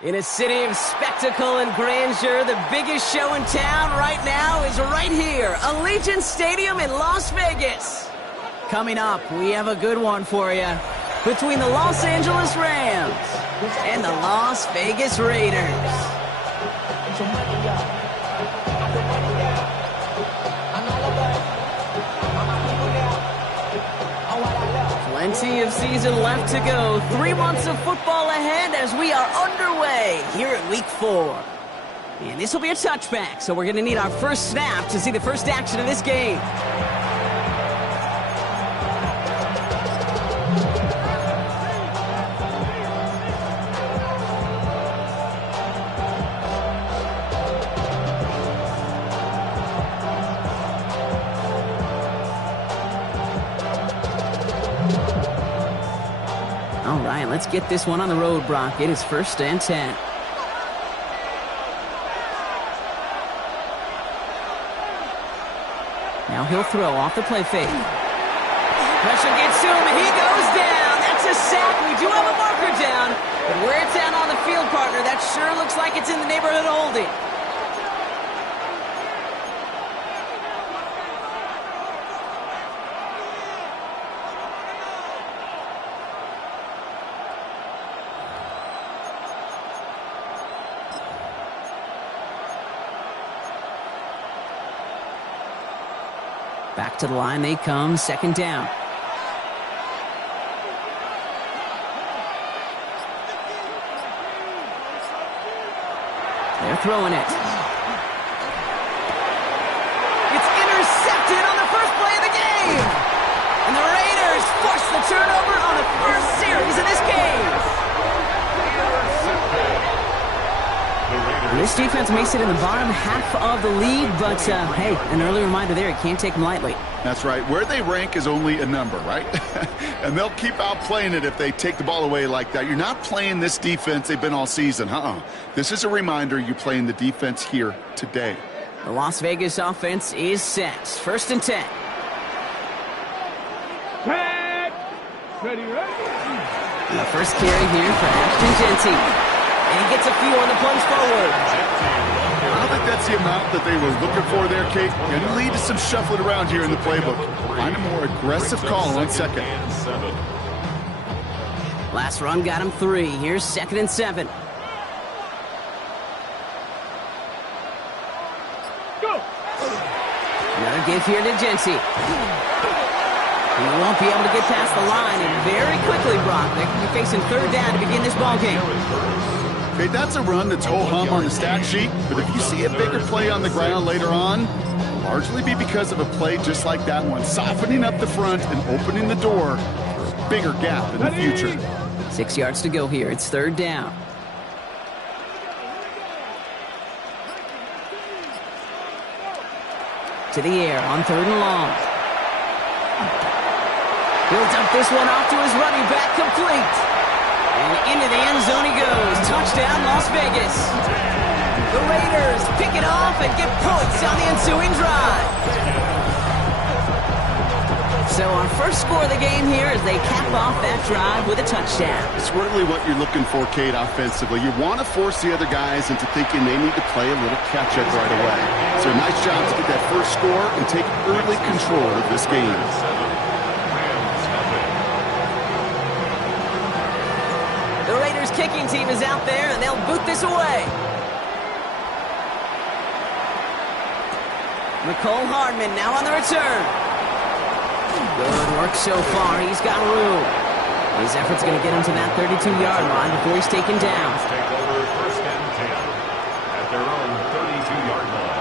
In a city of spectacle and grandeur, the biggest show in town right now is right here, Allegiant Stadium in Las Vegas. Coming up, we have a good one for you. Between the Los Angeles Rams and the Las Vegas Raiders. Plenty of season left to go. 3 months of football ahead as we are underway here at Week 4. And this will be a touchback, so we're going to need our first snap to see the first action of this game. All right, let's get this one on the road, Brock. It is 1st and 10. Now he'll throw off the play fake. Pressure gets to him, and he goes down. That's a sack. We do have a marker down, but where it's at on the field, partner, that sure looks like it's in the neighborhood of holding. Back to the line they come, 2nd down. They're throwing it. It's intercepted on the first play of the game. And the Raiders force the turnover on the first series of this game. This defense may sit in the bottom half of the league, but, hey, an early reminder there, it can't take them lightly. That's right. Where they rank is only a number, right? And they'll keep outplaying it if they take the ball away like that. You're not playing this defense they've been all season. This is a reminder you're playing the defense here today. The Las Vegas offense is set. 1st and 10. Ready. The first carry here for Ashton Jeanty. And he gets a few on the plunge forward. I don't think that's the amount that they were looking for there, Kate. Going to lead to some shuffling around here in the playbook. Find a more aggressive call on 2nd. Last run got him 3. Here's 2nd and 7. Go! Another give here to Jeanty. He won't be able to get past the line, and very quickly, Brock, they can be facing 3rd down to begin this ball game. Okay, that's a run that's ho-hum on the stat sheet, but if you see a bigger play on the ground later on, it'll largely be because of a play just like that one, softening up the front and opening the door for a bigger gap in the future. 6 yards to go here. It's third down. To the air on third and long. He'll dump this one off to his running back, complete. And into the end zone he goes. Touchdown, Las Vegas. The Raiders pick it off and get points on the ensuing drive. So our first score of the game here as they cap off that drive with a touchdown. It's really what you're looking for, Kate, offensively. You want to force the other guys into thinking they need to play a little catch-up right away. So nice job to get that first score and take early control of this game. The Raiders kicking team is out there, and they'll boot this away. Nicole Hardman now on the return. Good work so far. He's got room. His effort's going to get him to that 32-yard line before he's taken down. Take over first and 10 at their own 32-yard line.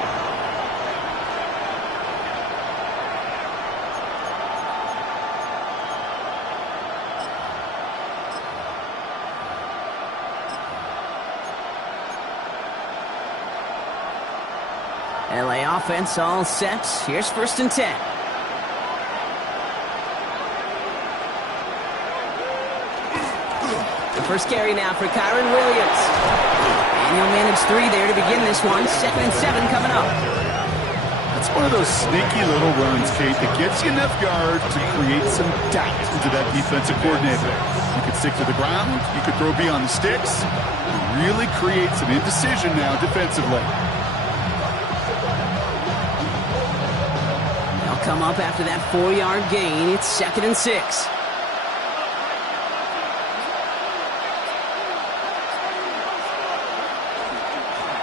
LA offense all set. Here's first and 10. The first carry now for Kyron Williams. And he'll manage 3 there to begin this one. 2nd and 7 coming up. That's one of those sneaky little runs, Kate, that gets you enough yards to create some doubt into that defensive coordinator. You could stick to the ground. You could throw beyond the sticks. It really creates some indecision now defensively. They'll come up after that 4-yard gain. It's 2nd and 6.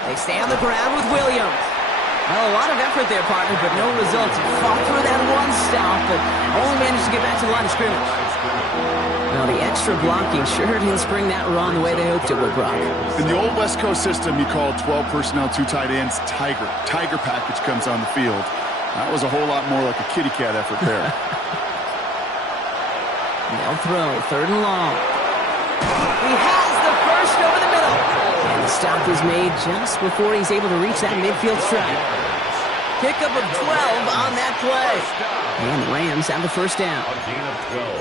They stay on the ground with Williams. Well, a lot of effort there, partner, but no results. Fought through that one stop, but only managed to get back to the line of scrimmage. Well, the extra blocking sure didn't spring that run the way they hoped it would, Brock. In the old West Coast system, you call 12 personnel, 2 tight ends, Tiger. Tiger package comes on the field. That was a whole lot more like a kitty cat effort there. They'll throw, 3rd and long. He has the first over the middle. And the stop is made just before he's able to reach that midfield strike. Pickup of 12 on that play. And the Rams have the first down.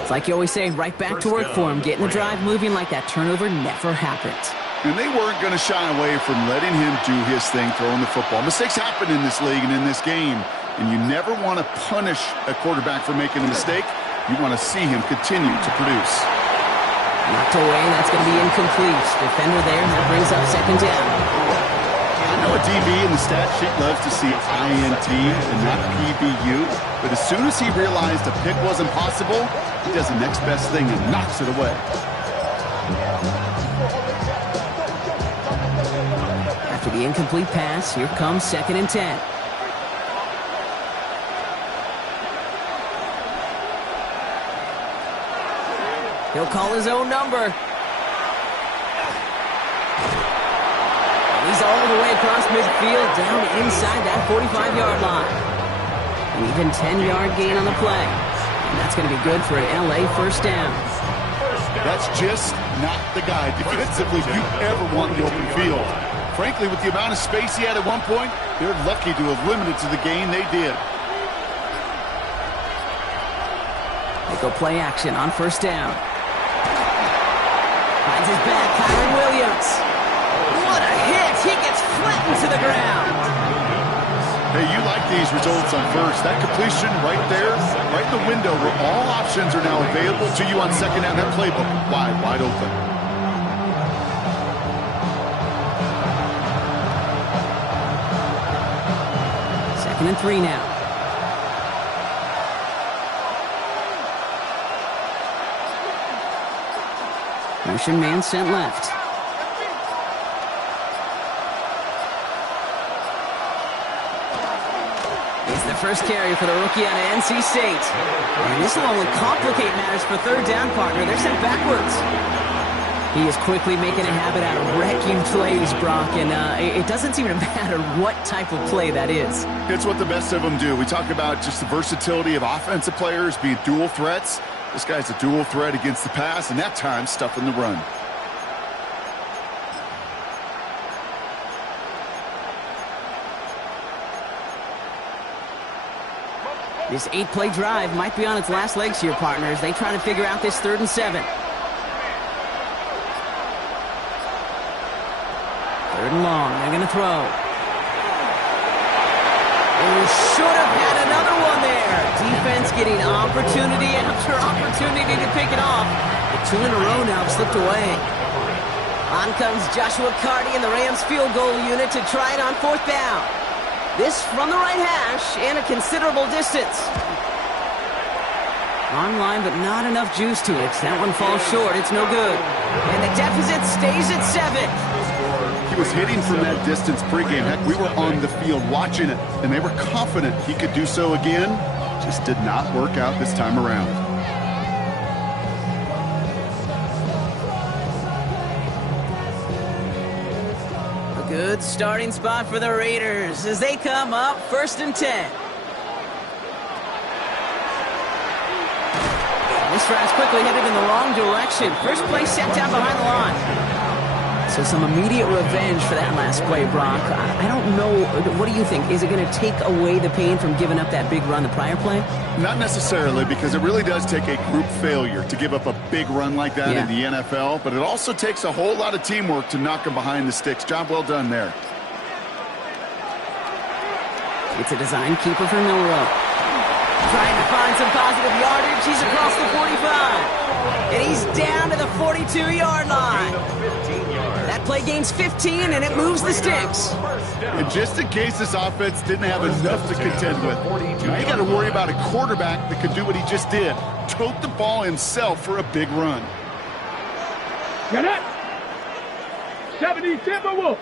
It's like you always say, right back to work for him. Getting the drive moving like that turnover never happened. And they weren't going to shy away from letting him do his thing, throwing the football. Mistakes happen in this league and in this game. And you never want to punish a quarterback for making a mistake. You want to see him continue to produce. Knocked away, that's going to be incomplete. Defender there, that brings up 2nd down. I know a DB in the stat sheet loves to see INT and not PBU, but as soon as he realized a pick wasn't possible, he does the next best thing and knocks it away. After the incomplete pass, here comes 2nd and 10. He'll call his own number. And he's all the way across midfield, down inside that 45-yard line. An even 10-yard gain on the play. And that's going to be good for an LA first down. That's just not the guy defensively you ever want in the open field. Frankly, with the amount of space he had at one point, they're lucky to have limited to the gain they did. They go play action on first down. Finds his back, Kyron Williams. What a hit! He gets flattened to the ground. Hey, you like these results on first. That completion right there, right in the window where all options are now available to you on second down. That playbook wide open. Second and 3 now. Motion man sent left. It's the first carry for the rookie out of NC State. And this will only complicate matters for 3rd down, partner. They're sent backwards. He is quickly making a habit out of wrecking plays, Brock, and it doesn't seem to matter what type of play that is. It's what the best of them do. We talk about just the versatility of offensive players being dual threats. This guy's a dual threat against the pass, and that time stuffing the run. This 8-play drive might be on its last legs here, partners. They try to figure out this 3rd and 7. 3rd and long. They're going to throw. Oh, should have had another one there. Defense getting opportunity after opportunity to pick it off. The 2 in a row now have slipped away. On comes Joshua Carty and the Rams field goal unit to try it on 4th down. This from the right hash and a considerable distance. Online, but not enough juice to it. That one falls short. It's no good. And the deficit stays at 7. He was hitting from that distance pregame. Heck, we were on the field watching it, and they were confident he could do so again. Just did not work out this time around. A good starting spot for the Raiders as they come up 1st and 10. This drive's quickly headed in the wrong direction. First play set down behind the line. So some immediate revenge for that last play, Brock. I don't know. What do you think? Is it going to take away the pain from giving up that big run the prior play? Not necessarily, because it really does take a group failure to give up a big run like that in the NFL. But it also takes a whole lot of teamwork to knock them behind the sticks. Job well done there. It's a design keeper for Milrow. Trying to find some positive yardage. He's across the 45. And he's down to the 42-yard line. That play gains 15, and it moves the sticks. And just in case this offense didn't have enough to contend with, now you got to worry about a quarterback that could do what he just did. Tote the ball himself for a big run. Get it. 70 Timberwolves.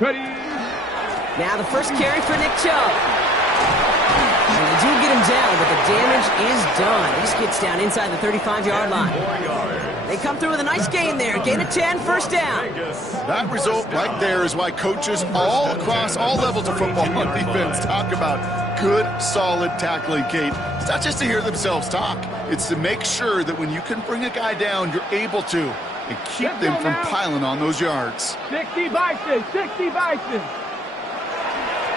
Ready. Now the first carry for Nick Chubb. And they do get him down, but the damage is done. This gets down inside the 35-yard line. They come through with a nice gain there. Gain of 10, 1st down. That result right there is why coaches all across all levels of football on defense talk about good, solid tackling, Kate. It's not just to hear themselves talk. It's to make sure that when you can bring a guy down, you're able to, and keep them from piling on those yards. 60 Bison, 60 Bison.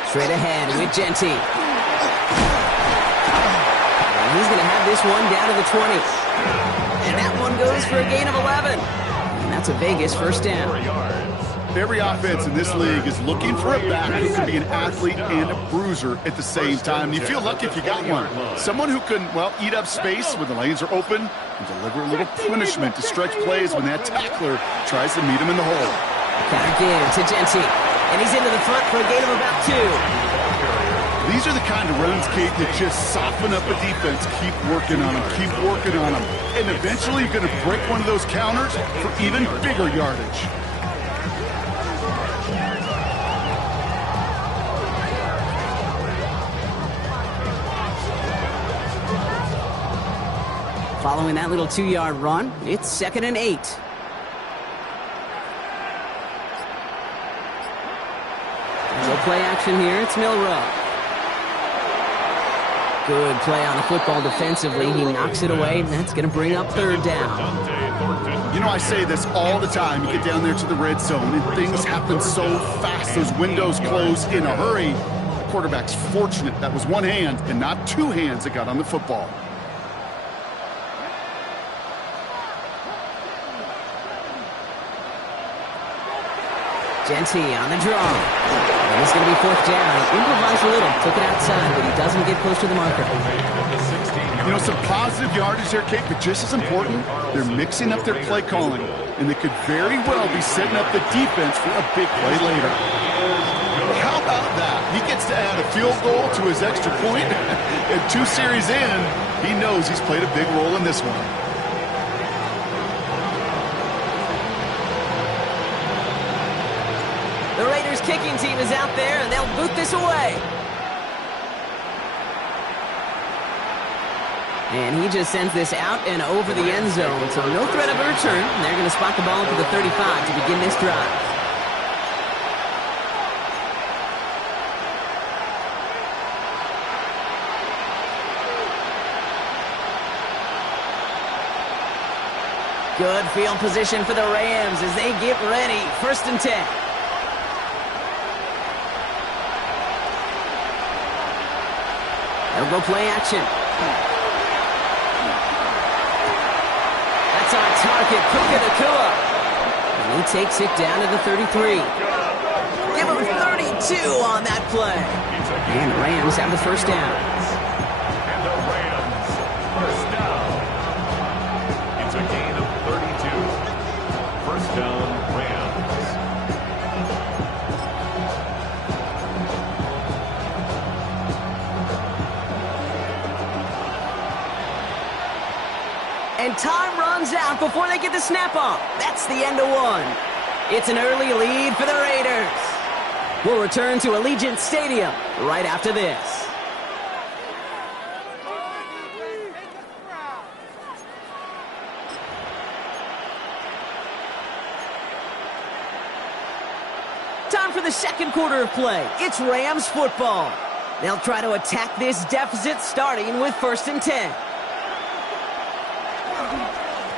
Straight ahead with Genty. And he's going to have this one down to the 20. And that one goes for a gain of 11. And that's a Vegas 1st down. Every offense in this league is looking for a back who can be an athlete and a bruiser at the same time. You feel lucky if you got one. Someone who can, well, eat up space when the lanes are open and deliver a little punishment to stretch plays when that tackler tries to meet him in the hole. Counter give to Genty. And he's into the front for a gain of about 2. These are the kind of runs, Kate, that just soften up a defense. Keep working on them, keep working on them. And eventually you're going to break one of those counters for even bigger yardage. Following that little 2-yard run, it's 2nd and 8. No play action here. It's Milrow. Good play on the football defensively. He knocks it away, and that's going to bring up 3rd down. You know, I say this all the time. You get down there to the red zone, and things happen so fast. Those windows close in a hurry. The quarterback's fortunate that was one hand and not 2 hands that got on the football. Genty on the draw. And it's going to be 4th down. Improvised a little. Took it outside, but he doesn't get close to the marker. You know, some positive yardage there, Kate, but just as important, they're mixing up their play calling. And they could very well be setting up the defense for a big play later. How about that? He gets to add a field goal to his extra point. And 2 series in, he knows he's played a big role in this one. The Raiders kicking team is out there, and they'll boot this away. And he just sends this out and over the end zone, so no threat of a return. And they're going to spot the ball into the 35 to begin this drive. Good field position for the Rams as they get ready. 1st and 10. They'll go play action. That's on target. Puka Nacua. And he takes it down to the 33. Give him 32 on that play. And the Rams have the 1st down. And the Rams, 1st down. It's a gain of 32. 1st down, Rams. And time runs out before they get the snap off. That's the end of one. It's an early lead for the Raiders. We'll return to Allegiant Stadium right after this. Time for the 2nd quarter of play. It's Rams football. They'll try to attack this deficit starting with 1st and 10.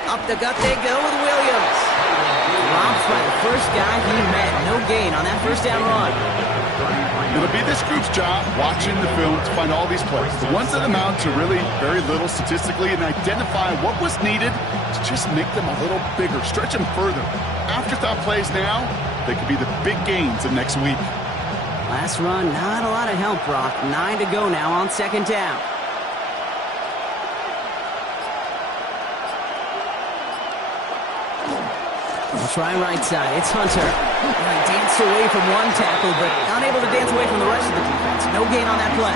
Up the gut they go with Williams. Drops by the first guy he met. No gain on that 1st down run. It'll be this group's job watching the film to find all these plays. The ones that amount to really very little statistically and identify what was needed to just make them a little bigger, stretch them further. Afterthought plays now, they could be the big gains of next week. Last run, not a lot of help, Brock. 9 to go now on 2nd down. We'll try right side. It's Hunter. He danced away from one tackle, but unable to dance away from the rest of the defense. No gain on that play.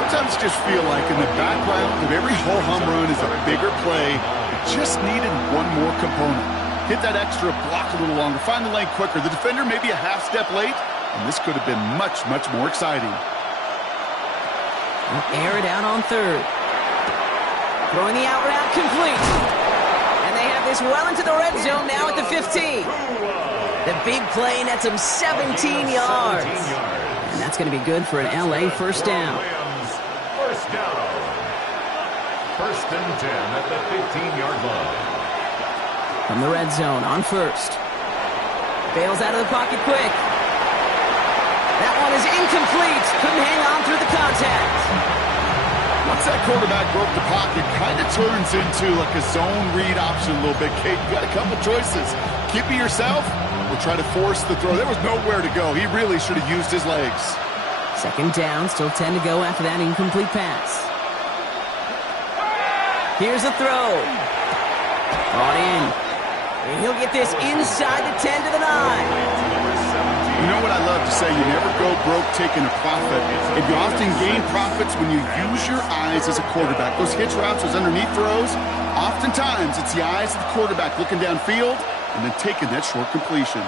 Sometimes you just feel like in the background of every whole home run is a bigger play. It just needed one more component. Hit that extra block a little longer. Find the lane quicker. The defender may be a half step late, and this could have been much, much more exciting. We'll air it out on 3rd. Throwing the out route complete. This well into the red zone now at the 15. The big play nets him 17 yards. And that's going to be good for an LA 1st down. 1st down. 1st and 10 at the 15-yard line. From the red zone on 1st. Bails out of the pocket quick. That one is incomplete. Couldn't hang on through the contact. Once that quarterback broke the pocket, kind of turns into like a zone read option a little bit. Kate, you got a couple choices. Keep it yourself or try to force the throw. There was nowhere to go. He really should have used his legs. 2nd down, still 10 to go after that incomplete pass. Here's a throw. Brought in. And he'll get this inside the 10 to the 9. You know what I love to say? You never go broke taking a profit. And you often gain profits when you use your eyes as a quarterback. Those hitch routes, those underneath throws, oftentimes it's the eyes of the quarterback looking downfield and then taking that short completion.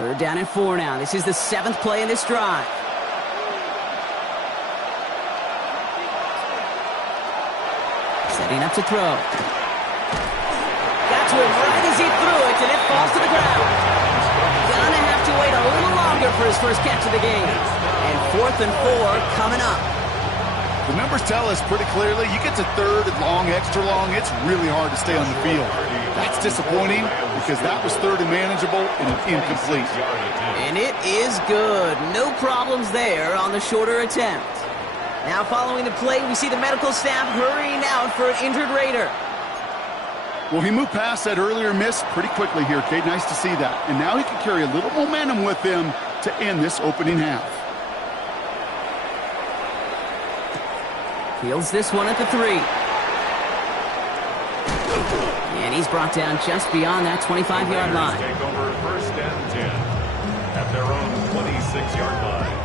3rd down and 4 now. This is the 7th play in this drive. Setting up to throw. Got to him right as he threw it, and it falls to the ground. Gonna have to wait a little longer for his first catch of the game. And 4th and 4 coming up. The numbers tell us pretty clearly, you get to 3rd and long, extra long, it's really hard to stay on the field. That's disappointing because that was 3rd and manageable and an incomplete. And it is good. No problems there on the shorter attempt. Now following the play, we see the medical staff hurrying out for an injured Raider. Well, he moved past that earlier miss pretty quickly here, Kate. Nice to see that. And now he can carry a little momentum with him to end this opening half. Fields this one at the 3. And he's brought down just beyond that 25-yard line. Take over 1st and 10 at their own 26-yard line.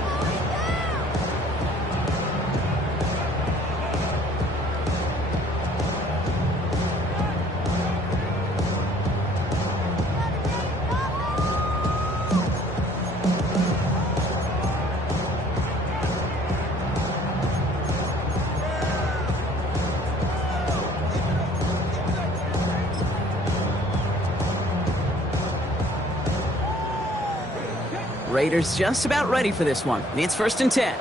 Raiders just about ready for this one. It's 1st and 10.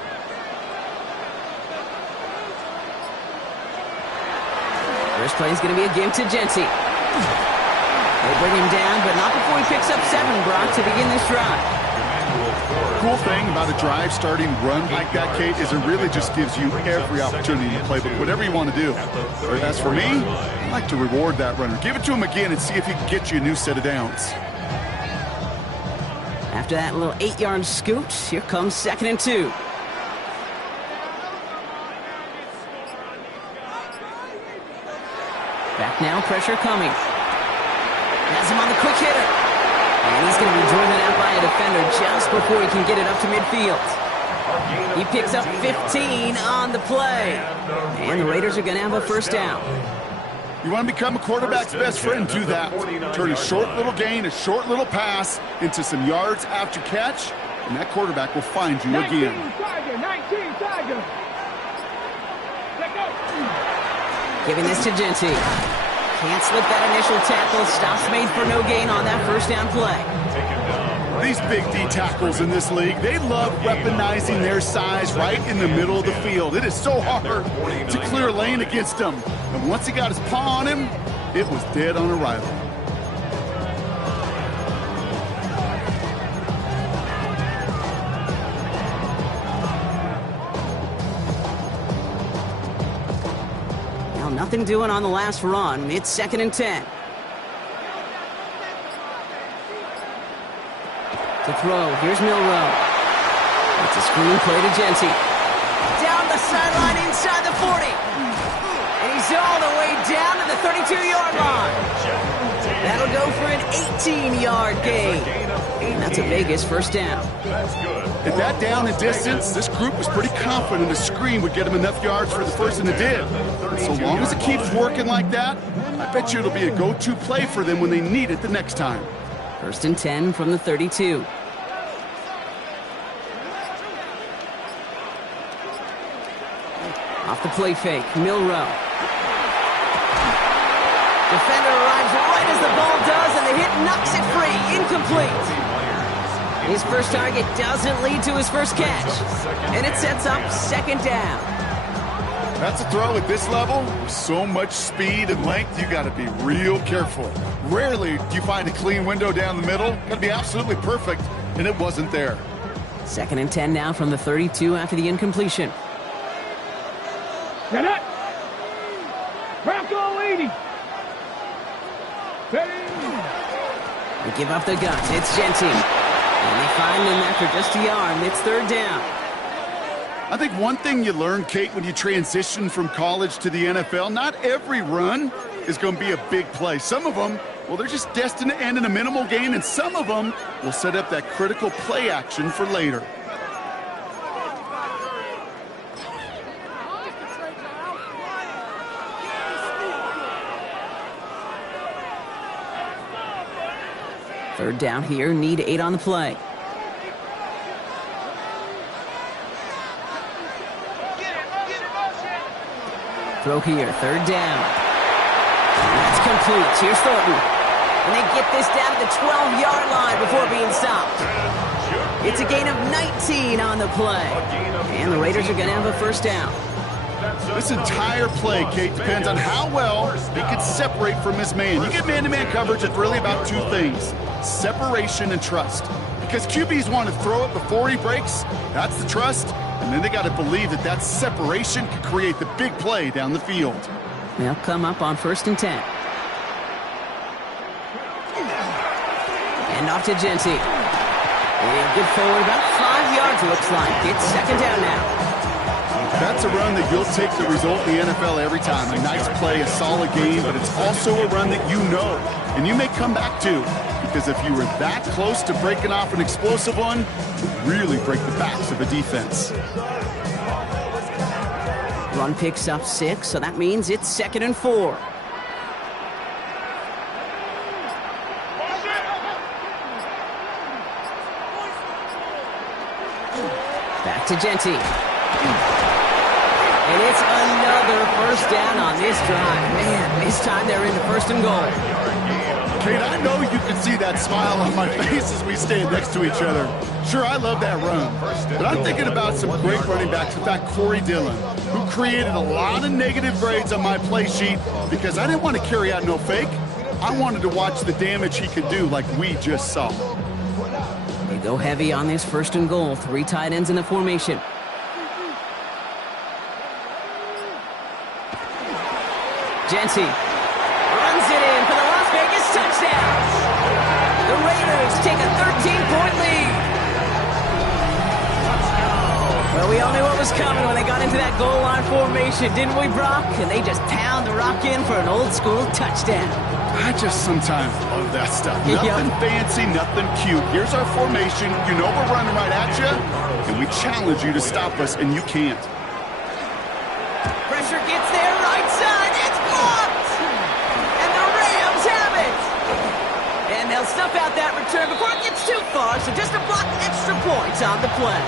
First play is going to be a give to Genty. They bring him down, but not before he picks up 7, Brock, to begin this drive. Cool thing about a drive starting run like that, Kate, is it really just gives you every opportunity to play, but whatever you want to do. As for me, I like to reward that runner. Give it to him again and see if he can get you a new set of downs. After that little 8-yard scoot, here comes 2nd and 2. Back now, pressure coming. Has him on the quick hitter. And he's going to be driven out by a defender just before he can get it up to midfield. He picks up 15 on the play. And the Raiders are going to have a 1st down. You want to become a quarterback's best friend, do that. Turn a short little gain, a short little pass into some yards after catch, and that quarterback will find you again. 19 Tiger. Let go. Giving this to Genty. Can't slip that initial tackle. Stops made for no gain on that 1st down play. These big D tackles in this league, they love weaponizing their size right in the middle of the field. It is so hard to clear a lane against them. And once he got his paw on him, it was dead on arrival. Now nothing doing on the last run. It's 2nd and 10. To throw, here's Milrow. It's a screen play to Genty. Down the sideline inside the 40. And he's all the way down to the 32-yard line. That'll go for an 18-yard gain. And that's a Vegas 1st down. At that down and distance, this group was pretty confident a screen would get him enough yards for the first, and it did. So long as it keeps working like that, I bet you it'll be a go-to play for them when they need it the next time. 1st and 10 from the 32. Off the play fake, Milrow. Defender arrives right as the ball does, and the hit knocks it free. Incomplete. His first target doesn't lead to his first catch, and it sets up 2nd down. That's a throw at this level. With so much speed and length, you got to be real careful. Rarely do you find a clean window down the middle. Got to be absolutely perfect, and it wasn't there. 2nd and 10 now from the 32 after the incompletion. Get it. Bronco 80. Ready. They give up the guts. It's Genty. And they find him after just a yard. It's 3rd down. I think one thing you learn, Kate, when you transition from college to the NFL, not every run is going to be a big play. Some of them, well, they're just destined to end in a minimal gain, and some of them will set up that critical play action for later. Third down here, need 8 on the play. Throw here, 3rd down. That's complete. Here's Thornton. And they get this down to the 12-yard line before being stopped. It's a gain of 19 on the play. And the Raiders are going to have a 1st down. This entire play, Kate, depends on how well he can separate from his man. You get man-to-man coverage, it's really about 2 things: separation and trust. Because QBs want to throw it before he breaks. That's the trust. And then they got to believe that that separation can create the big play down the field. They'll come up on 1st and 10. And off to Genty. And good forward, about 5 yards, looks like. It's 2nd down now. That's a run that you'll take the result in the NFL every time. A nice play, a solid game, but it's also a run that you know and you may come back to. Because if you were that close to breaking off an explosive one, it would really break the backs of a defense. Run picks up 6, so that means it's 2nd and 4. Back to Genty. And it's another 1st down on this drive. Man, this time they're into 1st and goal. Kate, I know you can see that smile on my face as we stand next to each other. Sure, I love that run, but I'm thinking about some great running backs. In fact, Corey Dillon, who created a lot of negative grades on my play sheet because I didn't want to carry out no fake. I wanted to watch the damage he could do like we just saw. They go heavy on this 1st and goal. 3 tight ends in the formation. Jency runs it in for the Las Vegas touchdown. The Raiders take a 13-point lead. Well, we all knew what was coming when they got into that goal line formation, didn't we, Brock? And they just pound the rock in for an old-school touchdown. I just sometimes love that stuff. Nothing fancy, nothing cute. Here's our formation. You know we're running right at you, and we challenge you to stop us, and you can't. Pressure gets there, right side. It's blocked! And the Rams have it! And they'll snuff out that return before it gets too far, so just a block extra points on the play.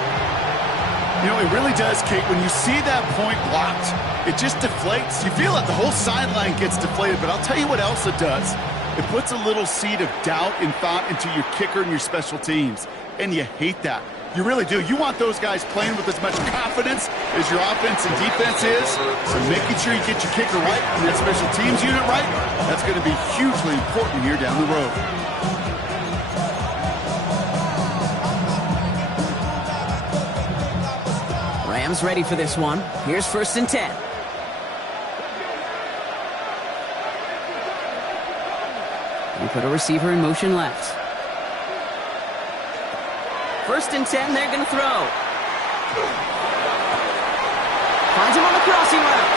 You know, it really does, Kate. When you see that point blocked, it just deflates. You feel it. The whole sideline gets deflated. But I'll tell you what else it does. It puts a little seed of doubt and thought into your kicker and your special teams. And you hate that. You really do. You want those guys playing with as much confidence as your offense and defense is. So making sure you get your kicker right and that special teams unit right, that's going to be hugely important here down the road. Rams ready for this one. Here's 1st and 10. We put a receiver in motion left. 1st and 10, they're going to throw. Finds him on the crossing route.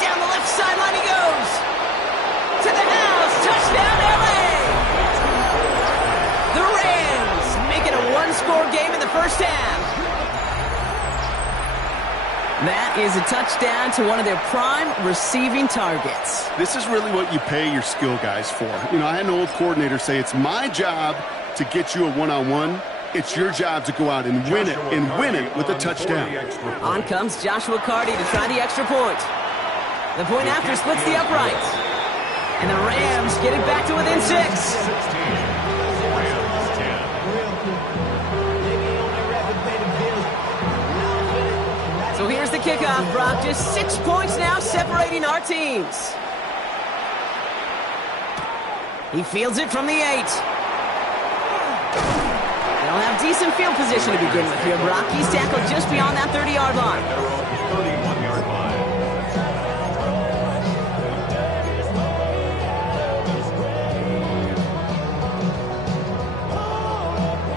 Down the left sideline he goes. To the house. Touchdown, LA! The Rams make it a 1-score game in the 1st half. That is a touchdown to one of their prime receiving targets. This is really what you pay your skill guys for. You know, I had an old coordinator say it's my job to get you a one-on-one. It's your job to go out and win it with a touchdown. On comes Joshua Carty to try the extra point. The point after splits the uprights. And the Rams get it back to within 6. So here's the kickoff, Brock. Just 6 points now separating our teams. He fields it from the 8. They'll have decent field position to begin with here, Brock. He's tackled just beyond that 30-yard line. 31-yard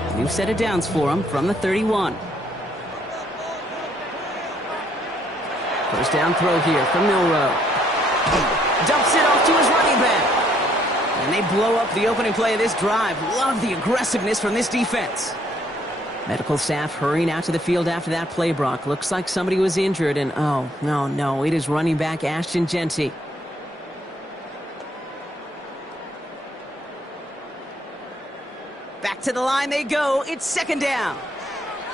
line. New set of downs for him from the 31. First down throw here from Milrow. Dumps it off to his running back. And they blow up the opening play of this drive. Love the aggressiveness from this defense. Medical staff hurrying out to the field after that play, Brock. Looks like somebody was injured, and oh, no, it is running back Ashton Jency. Back to the line they go. It's 2nd down.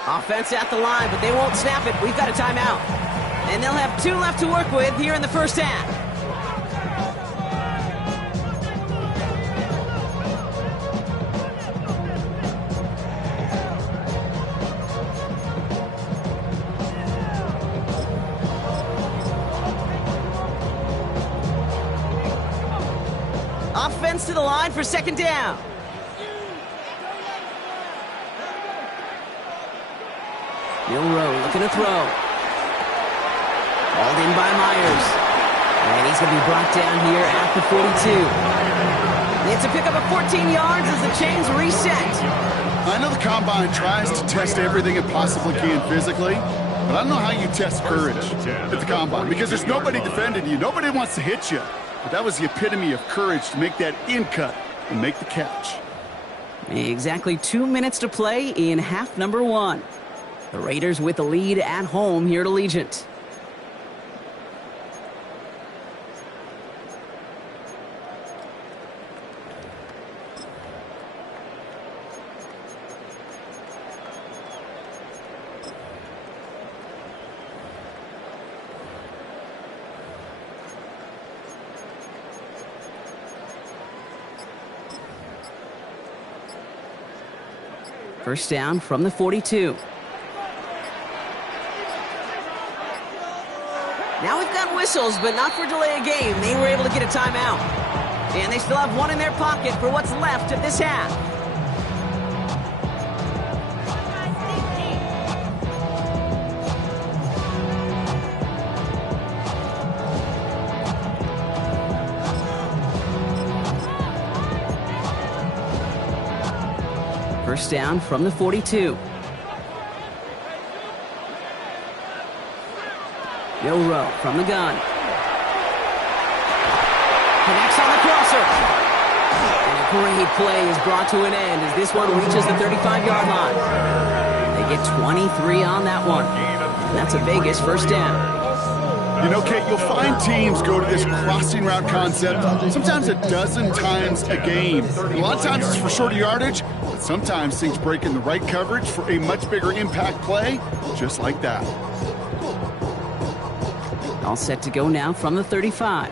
Offense at the line, but they won't snap it. We've got a timeout. And they'll have 2 left to work with here in the 1st half. Offense to the line for 2nd down. Milrow looking to throw. Hauled in by Myers. And he's going to be brought down here at the 42. It's a pickup of 14 yards as the chains reset. I know the Combine tries to test everything it possibly can physically, but I don't know how you test courage at the Combine because there's nobody defending you. Nobody wants to hit you. But that was the epitome of courage to make that in cut and make the catch. Exactly 2 minutes to play in half number 1. The Raiders with the lead at home here at Allegiant. First down from the 42. Now we've got whistles, but not for delay of game. They were able to get a timeout. And they still have one in their pocket for what's left of this half. First down from the 42. Milrow from the gun. Connects on the crosser. And a great play is brought to an end as this one reaches the 35-yard line. They get 23 on that one. And that's a Vegas first down. You know, Kate, you'll find teams go to this crossing route concept sometimes a dozen times a game. A lot of times it's for shorter yardage, but sometimes things break in the right coverage for a much bigger impact play, just like that. All set to go now from the 35.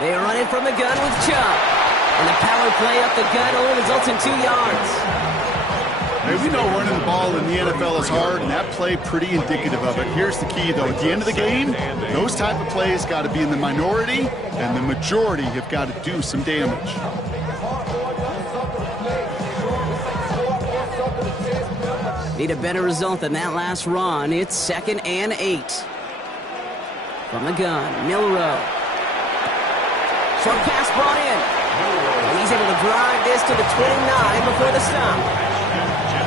They run it from the gun with Chubb. And the power play up the gut only results in 2 yards. Hey, we know running the ball in the NFL is hard, and that play pretty indicative of it. Here's the key, though. At the end of the game, those type of plays got to be in the minority, and the majority have got to do some damage. Need a better result than that last run. It's 2nd and 8. From the gun, Milrow. Short pass brought in. And he's able to drive this to the 29 before the stop.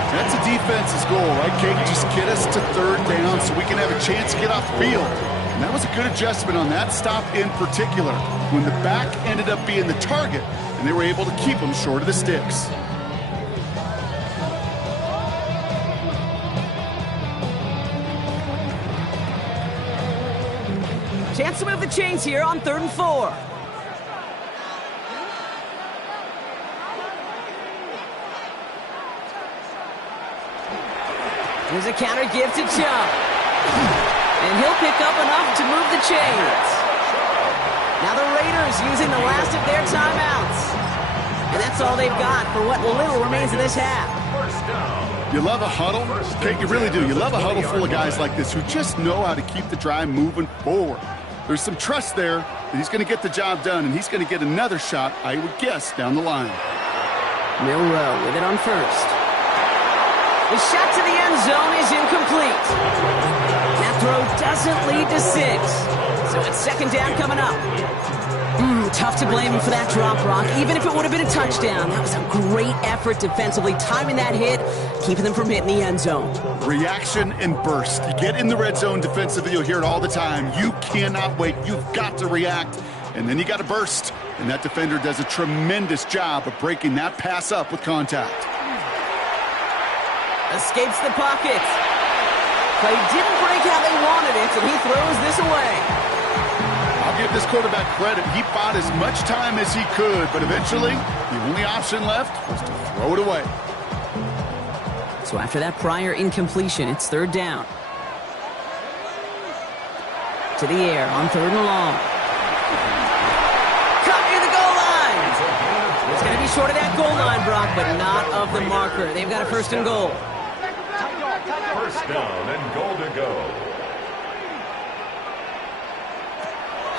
That's a defense's goal, right, Kate? Just get us to 3rd down so we can have a chance to get off the field. And that was a good adjustment on that stop in particular, when the back ended up being the target, and they were able to keep him short of the sticks. Chance to move the chains here on 3rd and 4. Here's a counter give to Chubb. And he'll pick up enough to move the chains. Now the Raiders using the last of their timeouts. And that's all they've got for what little remains of this half. You love a huddle? Kate, you really do. You love a huddle full of guys like this who just know how to keep the drive moving forward. There's some trust there that he's going to get the job done, and he's going to get another shot, I would guess, down the line. Milrow with it on first. The shot to the end zone is incomplete. That throw doesn't lead to 6. So it's 2nd down coming up. Tough to blame him for that drop, Brock. Even if it would have been a touchdown, that was a great effort defensively, timing that hit, keeping them from hitting the end zone. Reaction and burst. You get in the red zone defensively, you'll hear it all the time. You cannot wait. You've got to react, and then you got to burst. And that defender does a tremendous job of breaking that pass up with contact. Escapes the pocket. Play didn't break how they wanted it, and he throws this away. I'll give this quarterback credit. He bought as much time as he could, but eventually, the only option left was to throw it away. So after that prior incompletion, it's 3rd down. To the air on 3rd and long. Cut near the goal line. It's going to be short of that goal line, Brock, but not of the marker. They've got a 1st and goal. First down and goal to go.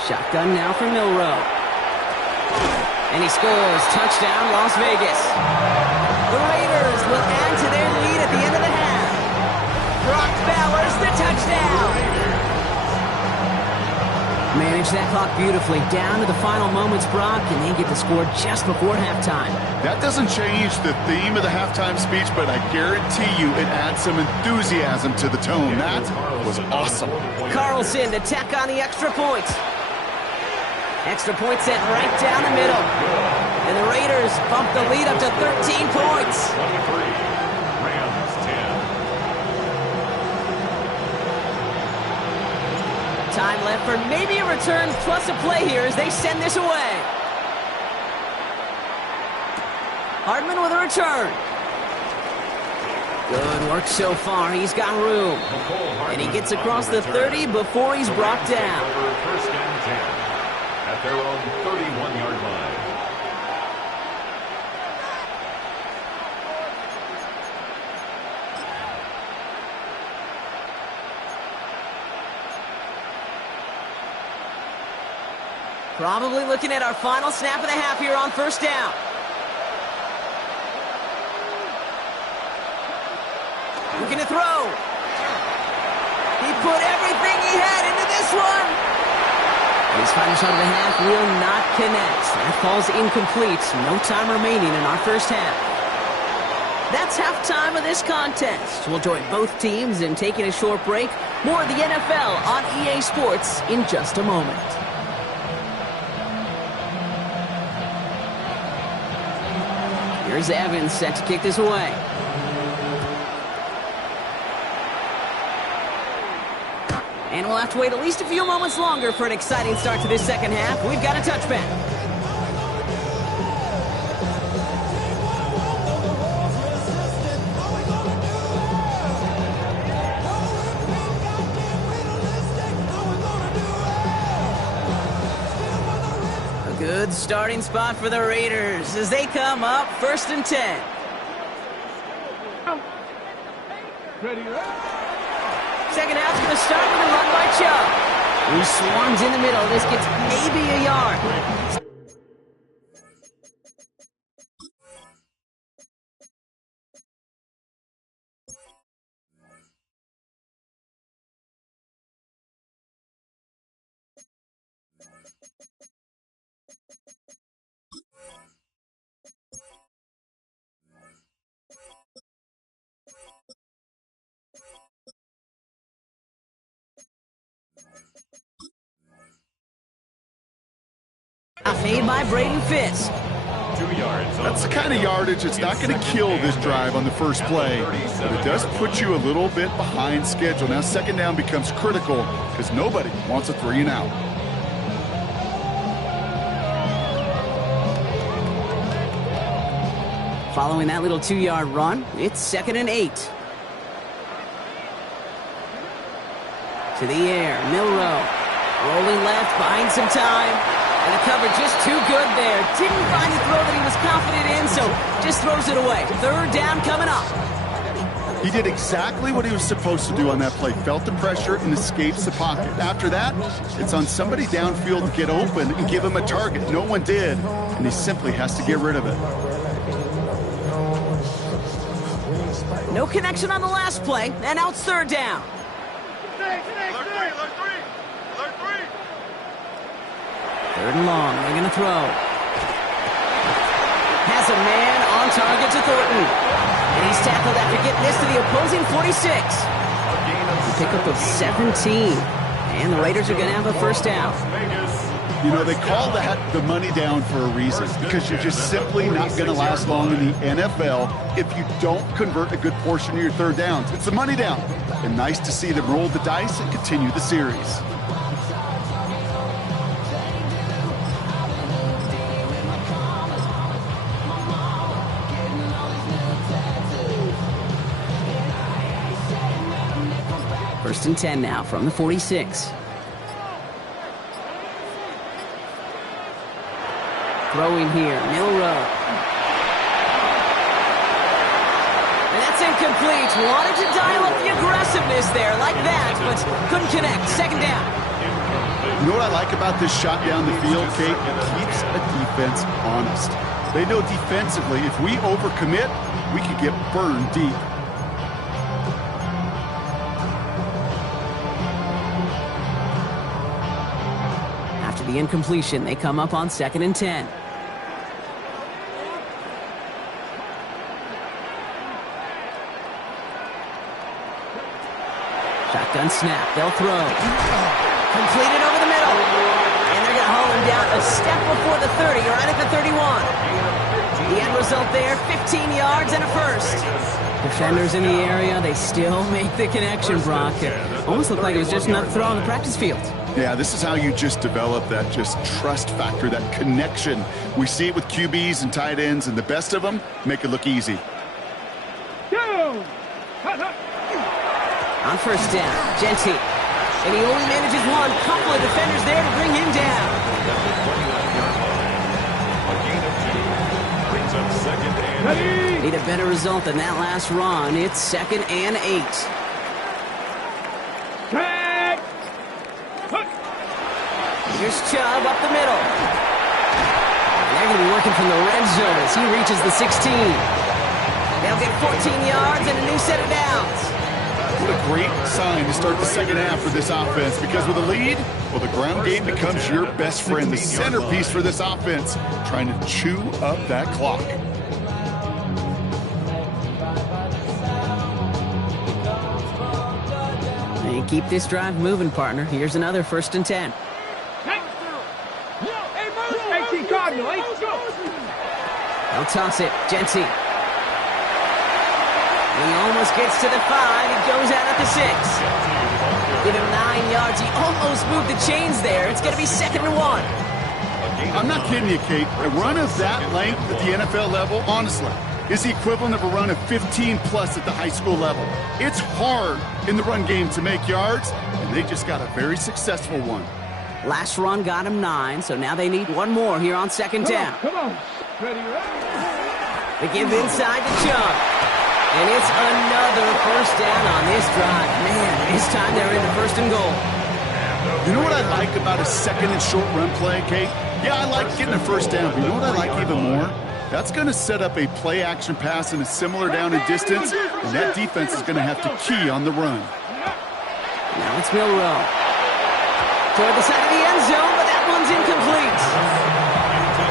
Shotgun now for Milrow. And he scores. Touchdown, Las Vegas. The Raiders will add to their lead at the end of the half. Brock Bowers, the touchdown. Manage that clock beautifully. Down to the final moments, Brock, and they get the score just before halftime. That doesn't change the theme of the halftime speech, but I guarantee you it adds some enthusiasm to the tone. That was awesome. Carlson to tack on the extra point. Extra point set right down the middle. And the Raiders bump the lead up to 13 points. 23, Rams 10. Time left for maybe a return plus a play here as they send this away. Hardman with a return. Good work so far. He's got room. And he gets across the 30 before he's brought down. First and 10 at their own 31-yard line. Probably looking at our final snap of the half here on first down. Looking to throw. He put everything he had into this one. His final shot of the half will not connect. That falls incomplete. No time remaining in our first half. That's halftime of this contest. We'll join both teams in taking a short break. More of the NFL on EA Sports in just a moment. Here's Evans set to kick this away. And we'll have to wait at least a few moments longer for an exciting start to this second half. We've got a touchback. A good starting spot for the Raiders as they come up 1st and 10. Ready, Second half's going to start with a run by Chubb. He swarms in the middle. This gets maybe a yard. A fade by Braden Fisk. 2 yards. That's the kind of yardage that's not going to kill this drive on the first play, but it does put you a little bit behind schedule. Now second down becomes critical because nobody wants a 3 and out. Following that little 2-yard run, it's 2nd and 8. To the air, Milroe. Rolling left, buying some time. And the cover just too good there. Didn't find the throw that he was confident in, so just throws it away. 3rd down coming up. He did exactly what he was supposed to do on that play. Felt the pressure and escapes the pocket. After that, it's on somebody downfield to get open and give him a target. No one did, and he simply has to get rid of it. No connection on the last play, and now it's 3rd down. Third and long, they're going to throw. Has a man on target to Thornton. And he's tackled after getting this to the opposing 46. A pickup of 17. And the Raiders are going to have a first down. You know, they call that the money down for a reason, because you're just simply not going to last long in the NFL if you don't convert a good portion of your 3rd downs. It's the money down. And nice to see them roll the dice and continue the series. First and 10 now from the 46. Throwing here, Milroe. And that's incomplete. Wanted to dial up the aggressiveness there like that, but couldn't connect. 2nd down. You know what I like about this shot down the field, Kate? It keeps a defense honest. They know defensively, if we overcommit, we could get burned deep. The incompletion, they come up on 2nd and 10. Shotgun snap, they'll throw. Completed over the middle. And they're going to haul him down a step before the 30, right at the 31. The end result there, 15 yards and a first. Defenders in the area, they still make the connection, Brock. It almost looked like it was just another throw on the practice field. Yeah, this is how you just develop that just trust factor, that connection. We see it with QBs and tight ends, and the best of them make it look easy. On first down, Genty. And he only manages one. Couple of defenders there to bring him down. Need a better result than that last run. It's 2nd and 8. Here's Chubb up the middle. And they're going to be working from the red zone as he reaches the 16. They'll get 14 yards and a new set of downs. What a great sign to start the second half for this offense, because with a lead, well, the ground game becomes your best friend, the centerpiece for this offense, trying to chew up that clock. And keep this drive moving, partner. Here's another 1st and 10. They'll toss it. Genty. He almost gets to the 5. He goes out at the 6. Give him 9 yards. He almost moved the chains there. It's going to be 2nd and 1. I'm not kidding you, Kate. A run of that length at the NFL level, honestly, is the equivalent of a run of 15-plus at the high school level. It's hard in the run game to make yards, and they just got a very successful one. Last run got him 9, so now they need one more here on 2nd down. Come on. Ready. They give inside to Chubb. And it's another 1st down on this drive. Man, this time they're in the 1st and goal. You know what I like about a 2nd and short run play, Kate? Yeah, I like getting a 1st down, but you know what I like even more? That's going to set up a play-action pass in a similar down and distance, and that defense is going to have to key on the run. Now it's Milrow. Toward the side of the end zone, but that one's incomplete.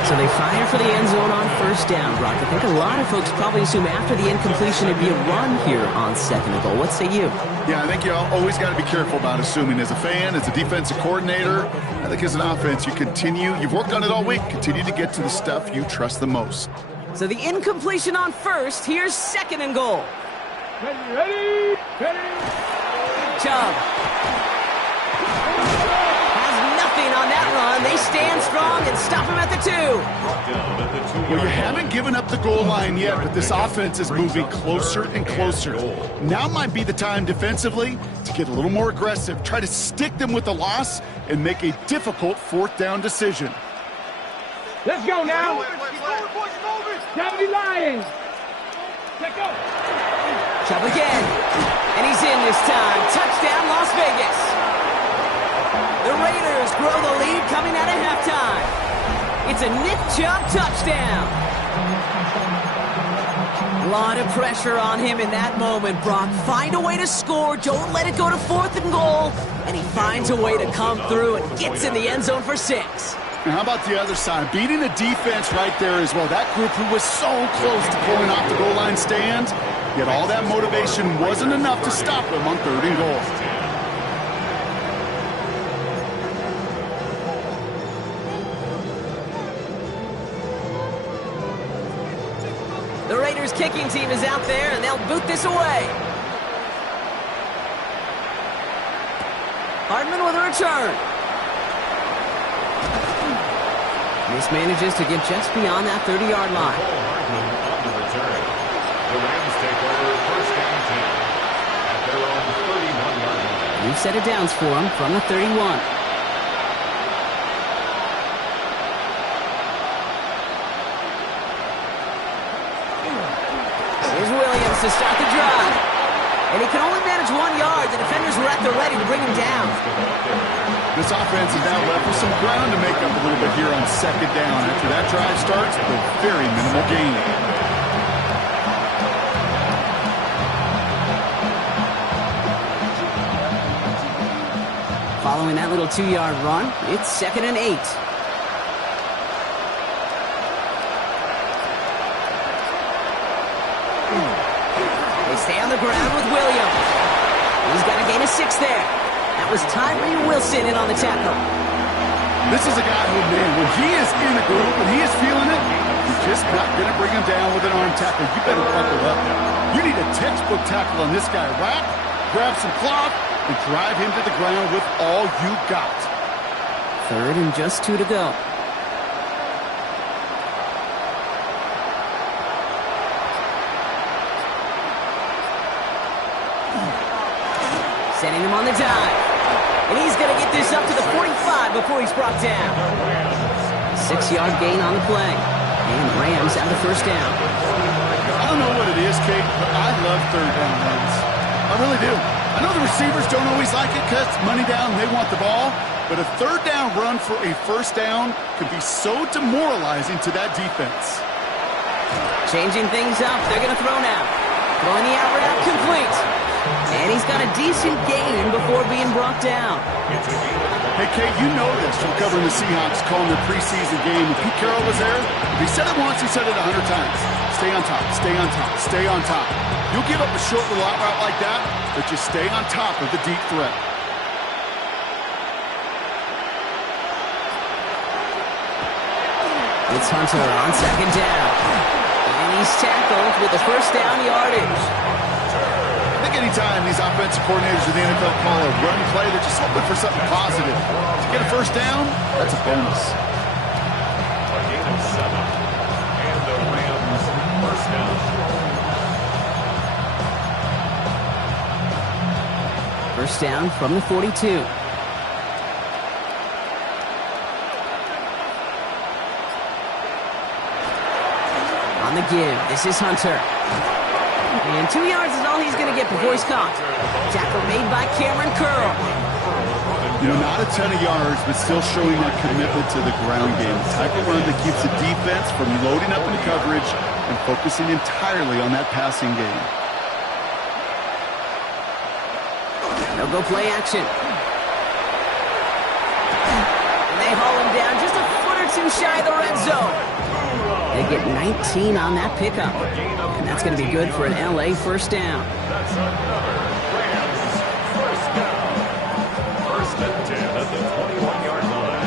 So they fire for the end zone on 1st down, Brock. I think a lot of folks probably assume after the incompletion it'd be a run here on 2nd and goal. What say you? Yeah, I think you always got to be careful about assuming. As a fan, as a defensive coordinator, I think as an offense, you've worked on it all week, continue to get to the stuff you trust the most. So the incompletion on 1st, here's 2nd and goal. Ready. Chubb has nothing on that run. They stand strong and stop him at the 2. Well, you haven't given up the goal line yet, but this offense is moving closer and closer. Now might be the time defensively to get a little more aggressive, try to stick them with the loss, and make a difficult 4th down decision. Let's go now. 70 Lions. Let's go. Chubb again. And he's in this time. Touchdown, Las Vegas. The Raiders grow the lead coming out of halftime. It's a Nick Chubb touchdown. A lot of pressure on him in that moment, Brock. Find a way to score. Don't let it go to 4th and goal. And he finds a way to come through and gets in the end zone for 6. And how about the other side? Beating the defense right there as well. That group who was so close to pulling off the goal line stand, yet all that motivation wasn't enough to stop them on 3rd and goal. The Raiders kicking team is out there, and they'll boot this away. Hardman with a return. Mismanages to get just beyond that 30-yard line. Hardman on the return. The Rams take over 1st and 10 at their own 31-yard line. New set of downs for him from the 31. Here's Williams to start the drive. And he can only manage 1 yard. The defenders were at the ready to bring him down. This offense is now left with some ground to make up a little bit here on 2nd down. After that drive starts, with very minimal gain. Following that little 2-yard run, it's 2nd and 8. They stay on the ground with Williams. He's got a gain of 6 there. That was Tyree Wilson in on the tackle. This is a guy who, man, when he is in a group, when he is feeling it, you're just not going to bring him down with an arm tackle. You better buckle up. You need a textbook tackle on this guy. Wrap, grab some cloth, and drive him to the ground with all you got. 3rd and just 2 to go. Setting him on the dive. And he's going to get this up to the 45 before he's brought down. 6-yard gain on the play. And the Rams have the 1st down. I don't know what it is, Kate, but I love 3rd down runs. I really do. I know the receivers don't always like it because money down, they want the ball. But a third down run for a first down could be so demoralizing to that defense. Changing things up. They're going to throw now. Throwing the out complete. And he's got a decent gain before being brought down. Hey, Kate, you know this from covering the Seahawks, calling their preseason game. If Pete Carroll was there, if he said it once, he said it 100 times. Stay on top, stay on top, stay on top. You'll give up a short little out route like that, but just stay on top of the deep threat. It's Hunter on second down. And he's tackled with the first down yardage. I think anytime these offensive coordinators in the NFL call a run play, they're just hoping for something positive. To get a first down, that's a bonus. A gain of 7. And the Rams first down. First down from the 42. On the give, this is Hunter. And 2 yards is all he's going to get before he's caught. Tackle made by Cameron Curl. You know, not a ton of yards, but still showing that commitment to the ground game. The type of run that keeps the defense from loading up into coverage and focusing entirely on that passing game. They'll go play action. And they haul him down just a foot or two shy of the red zone. They get 19 on that pickup. And that's going to be good for an LA first down. That's another Rams first down. First and 10 at the 21-yard line.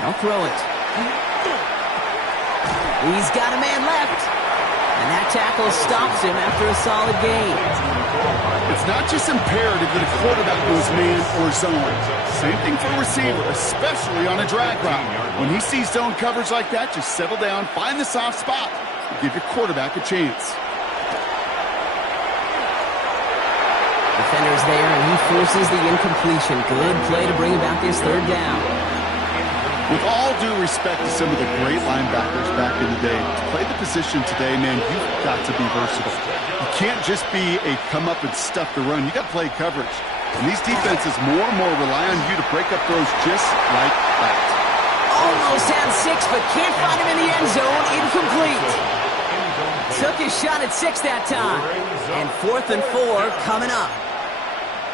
They'll throw it. He's got a man left. And that tackle stops him after a solid gain. It's not just imperative that a quarterback goes man or zone. Same thing for a receiver, especially on a drag route. When he sees zone coverage like that, just settle down, find the soft spot, and give your quarterback a chance. Defender's there, and he forces the incompletion. Good play to bring about this third down. With all due respect to some of the great linebackers back in the day, to play the position today, man, you've got to be versatile. You can't just be a come up and stuff the run. You got to play coverage. And these defenses more and more rely on you to break up throws just like that. Almost had 6, but can't find him in the end zone. Incomplete. Took his shot at 6 that time. And 4th and 4 coming up.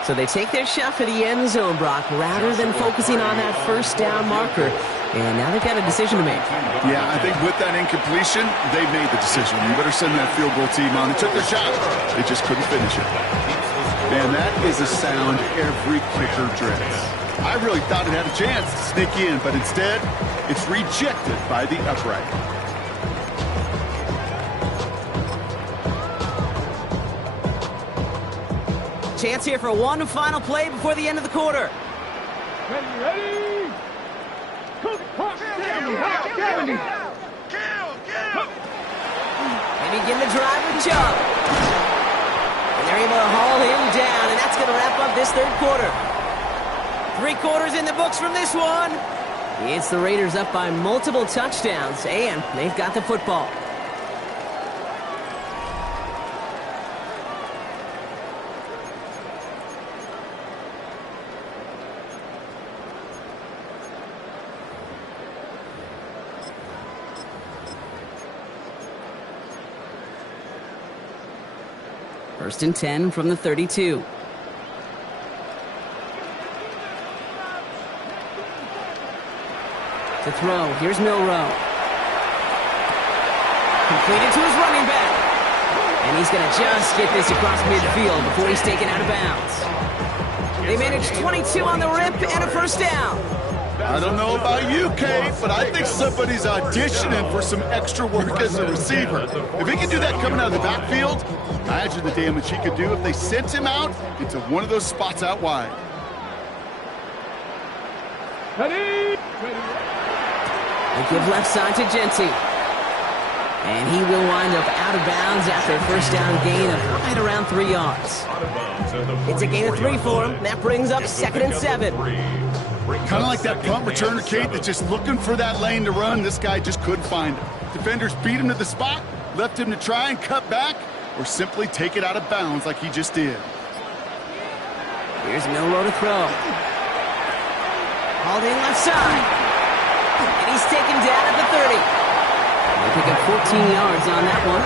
So they take their shot for the end zone, Brock, rather than focusing on that first down marker. And now they've got a decision to make. Yeah, I think with that incompletion, they made the decision. You better send that field goal team on. They took their shot. They just couldn't finish it. Man, that is a sound every kicker dreads. I really thought it had a chance to sneak in, but instead, it's rejected by the upright. Chance here for one final play before the end of the quarter. Ready? Cook, They begin the drive with Chubb. And they're able to haul him down, and that's going to wrap up this third quarter. 3 quarters in the books from this one. It's the Raiders up by multiple touchdowns, and they've got the football. First and 10 from the 32. To throw, here's Milroe. Completed to his running back. And he's going to just get this across midfield before he's taken out of bounds. They managed 22 on the rip and a first down. I don't know about you, Kate, but I think somebody's auditioning for some extra work as a receiver. If he can do that coming out of the backfield, imagine the damage he could do if they sent him out into one of those spots out wide. Ready? They give left side to Genty. And he will wind up out of bounds after a first down gain of right around 3 yards. It's a gain of 3 for him. That brings up 2nd and 7. Kind of like that punt returner, Kate, that's just looking for that lane to run. This guy just couldn't find it. Defenders beat him to the spot, left him to try and cut back, or simply take it out of bounds like he just did. Here's Milroe to throw. Hauled in left side. And he's taken down at the 30. They pick up 14 yards on that one.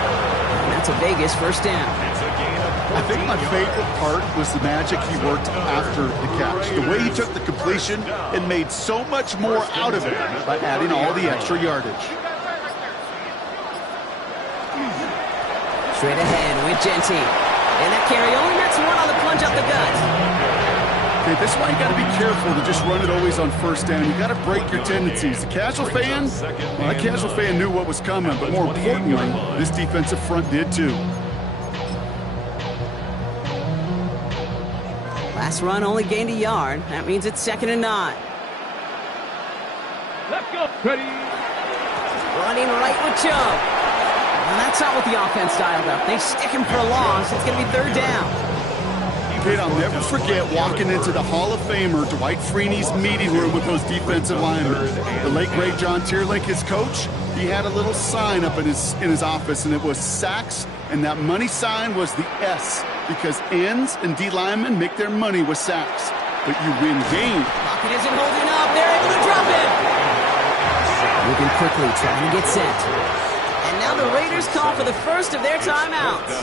And that's a Vegas first down. I think my favorite part was the magic he worked after the catch. The way he took the completion and made so much more out of it by adding all the extra yardage. Straight ahead with Genty. And that carry only nets one on the plunge up the gut. Okay, this is why you got to be careful to just run it always on first down. You got to break your tendencies. The casual fan, well, that casual fan knew what was coming, but more importantly, this defensive front did too. Last run only gained a yard. That means it's 2nd and 9. Let's go. Ready. Running right with Chubb. And that's not what the offense dialed up. They stick him for a loss. It's going to be 3rd down. Kate, I'll never forget walking into the Hall of Famer Dwight Freeney's meeting room with those defensive linemen. The late, great John Tierlink, his coach, he had a little sign up in his office, and it was sacks, and that money sign was the S, because ends and D linemen make their money with sacks. But you win game. Pocket isn't holding up. They're able to drop it. Moving quickly, trying to get set. And now the Raiders call for the first of their timeouts.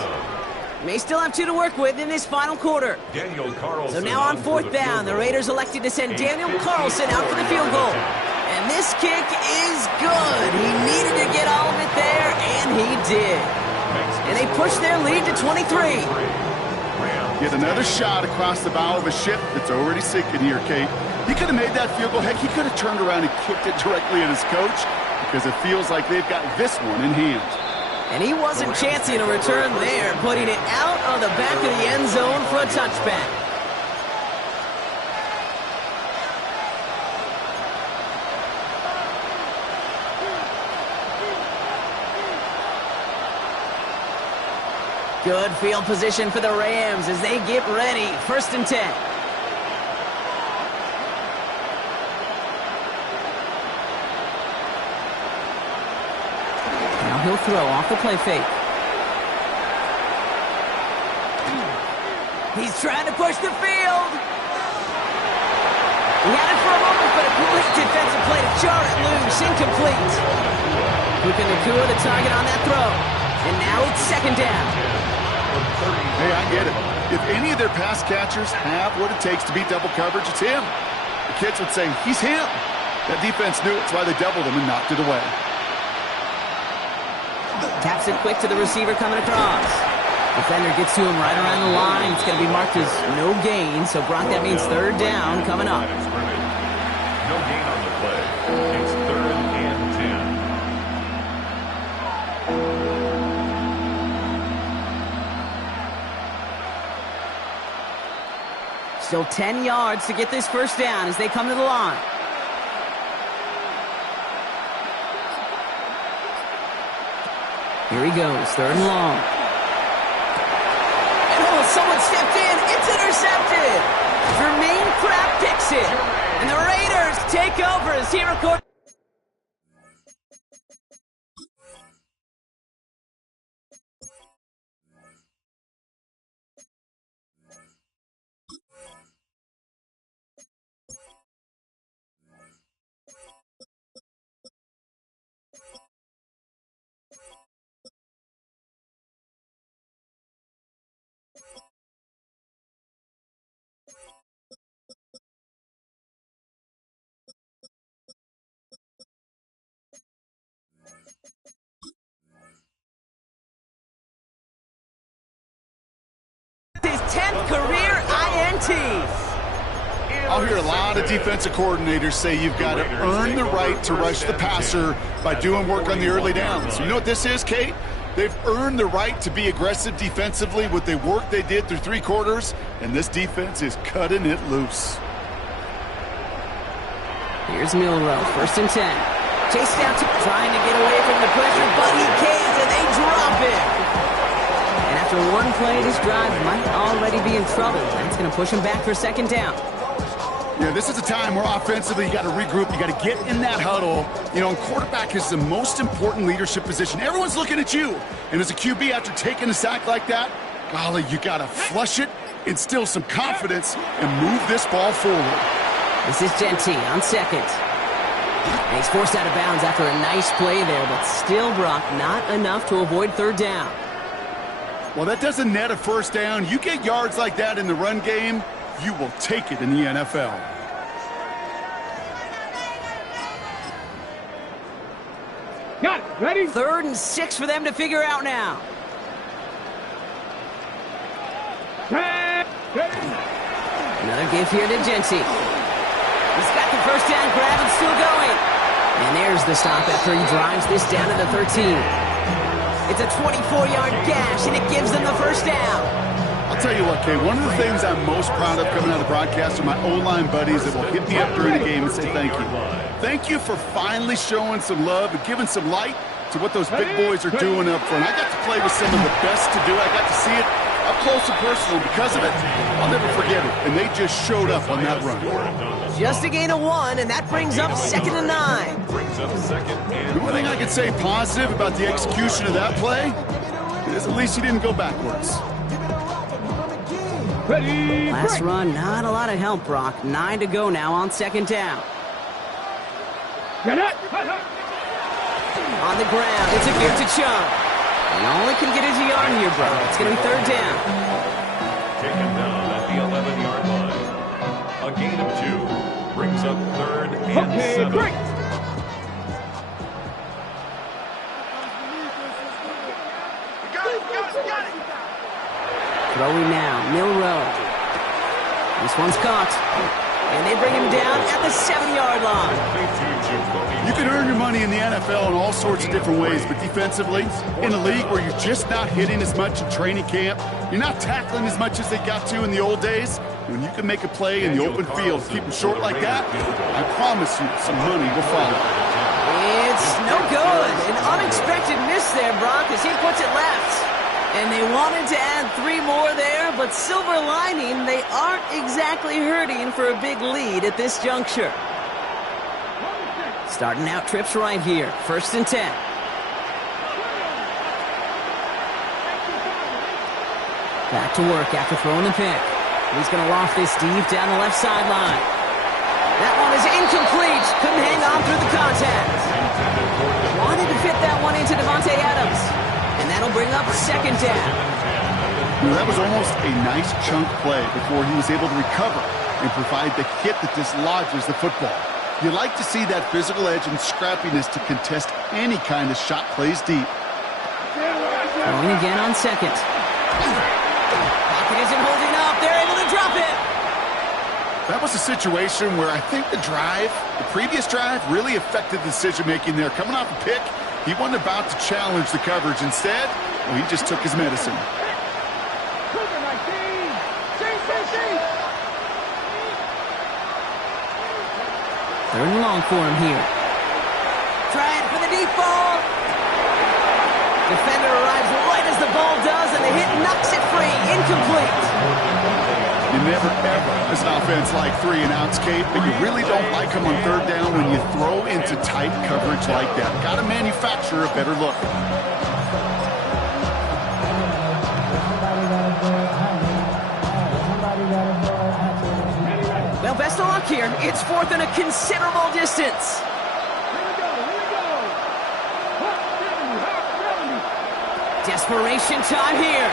May still have 2 to work with in this final quarter. So now on 4th down, the Raiders elected to send Daniel Carlson out for the field goal. And this kick is good. He needed to get all of it there, and he did. And they push their lead to 23. Get another shot across the bow of a ship that's already sinking here, Kate. He could have made that field goal. Heck, he could have turned around and kicked it directly at his coach, because it feels like they've got this one in hand. And he wasn't chancing a return there, putting it out on the back of the end zone for a touchback. Good field position for the Rams as they get ready. 1st and 10. He'll throw off the play fake. He's trying to push the field. He had it for a moment, but a great defensive play to jar it loose. Incomplete. Puka Nacua the target on that throw. And now it's 2nd down. Hey, I get it. If any of their pass catchers have what it takes to beat double coverage, it's him. The kids would say, he's him. That defense knew it. That's why they doubled him and knocked it away. Taps it quick to the receiver coming across. Defender gets to him right around the line. It's going to be marked as no gain. So, Brock, that means 3rd down coming up. No gain on the play. It's 3rd and 10. Still 10 yards to get this first down as they come to the line. Here he goes, 3rd and long. And someone stepped in. It's intercepted. Jermaine Pratt picks it. And the Raiders take over as he records. His 10th career INT. I'll hear a lot of defensive coordinators say you've got to earn the right to rush the passer by doing work on the early downs. You know what this is, Kate? They've earned the right to be aggressive defensively with the work they did through 3 quarters, and this defense is cutting it loose. Here's Milroe, 1st and 10. Chased out, trying to get away from the pressure, but he caves and they drop it. And after one play, this drive might already be in trouble. That's going to push him back for second down. Yeah, this is a time where offensively you got to regroup. You got to get in that huddle. You know, and quarterback is the most important leadership position. Everyone's looking at you. And as a QB, after taking a sack like that, golly, you got to flush it, instill some confidence, and move this ball forward. This is Genty on second. And he's forced out of bounds after a nice play there, but still, Brock, not enough to avoid third down. Well, that doesn't net a first down. You get yards like that in the run game, you will take it in the NFL. Got it. Ready? 3rd and 6 for them to figure out now. Another give here to Genty. He's got the first down grab and still going. And there's the stop after he drives this down to the 13. It's a 24-yard gash, and it gives them the first down. I'll tell you what, Kay, one of the things I'm most proud of coming out of the broadcast are my O-line buddies that will hit me up during the game and say thank you. Thank you for finally showing some love and giving some light to what those big boys are doing up front. I got to play with some of the best to do it. I got to see it up close and personal. Because of it, I'll never forget it. And they just showed up on that run. Just a gain of 1, and that brings up 2nd and 9. The only thing I can say positive about the execution of that play is at least he didn't go backwards. Ready? Last run, not a lot of help, Brock. 9 to go now on 2nd down. Get it. On the ground, it's a give to Chung. And all he can get is a yard here, bro. It's going to be 3rd down. Taken down at the 11-yard line. A gain of 2 brings up 3rd and 7. Great. Throwing now, Milrow. This one's caught. And they bring him down at the 7-yard line. You can earn your money in the NFL in all sorts of different ways, but defensively, in a league where you're just not hitting as much in training camp, you're not tackling as much as they got to in the old days, when you can make a play in the open field, keep them short like that, I promise you some money will follow. It's no good. An unexpected miss there, Brock, as he puts it left. And they wanted to add 3 more there, but silver lining, they aren't exactly hurting for a big lead at this juncture. Starting out trips right here. 1st and 10. Back to work after throwing the pick. He's going to loft this deep down the left sideline. That one is incomplete. Couldn't hang on through the contact. Wanted to fit that one into Devontae Adams. And that'll bring up 2nd down. You know, that was almost a nice chunk play before he was able to recover and provide the hit that dislodges the football. You like to see that physical edge and scrappiness to contest any kind of shot plays deep. Going again on 2nd. Pocket isn't holding up. They're able to drop it. That was a situation where I think the previous drive, really affected the decision-making there. Coming off a pick, he wasn't about to challenge the coverage. Instead, well, he just took his medicine. Third and long for him here. Trying for the deep ball. Defender arrives right as the ball does, and the hit knocks it free. Incomplete. You never, ever, as an offense, like 3 and outs, Kate, but you really don't like them on 3rd down when you throw into tight coverage like that. Got to manufacture a better look. Well, best of luck here. It's 4th and a considerable distance. Desperation time here.